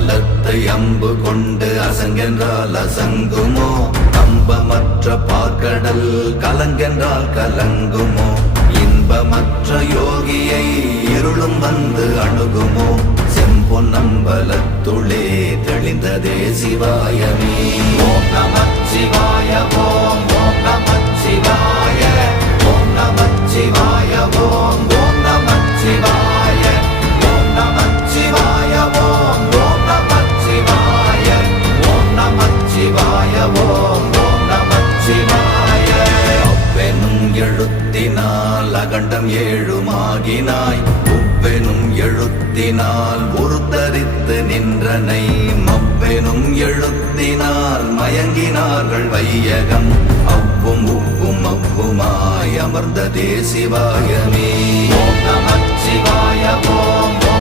பலத்தை அம்பு கொண்டு அசங்கென்றால் அசங்குமோ? நம்பமற்ற பார்க்கடல் கலங்கென்றால் கலங்குமோ? இன்பமற்ற யோகியை இருளும் வந்து அணுகுமோ? செம்பொன்னம்பலத்துளே தெளிந்ததே சிவாயமே. ஓம் நமச்சிவாய ஓம் ஓம் நமச்சிவாய ஓம் நமச்சிவாய ஓம் ஓம் நமச்சிவாய ஓம் நமச்சிவாய ஓம் ஓம் நமச்சிவாய ஓம் நமச்சிவாய ஓம் ஓம் நமச்சிவாய. அவ்வெனும் எழுத்தினால் அகண்டம் ஏழுமாகினாய், உவ்வெனும் எழுத்தினால் உருத்தரித்து நின்றனை, மவ்வெனும் எழுத்தினால் மயங்கினார்கள் வையகம், அவ்வும் உவ்வும் அவ்வுமாய் அமர்ந்ததே சிவாயமே. ஓம் நமச்சிவாய ஓம்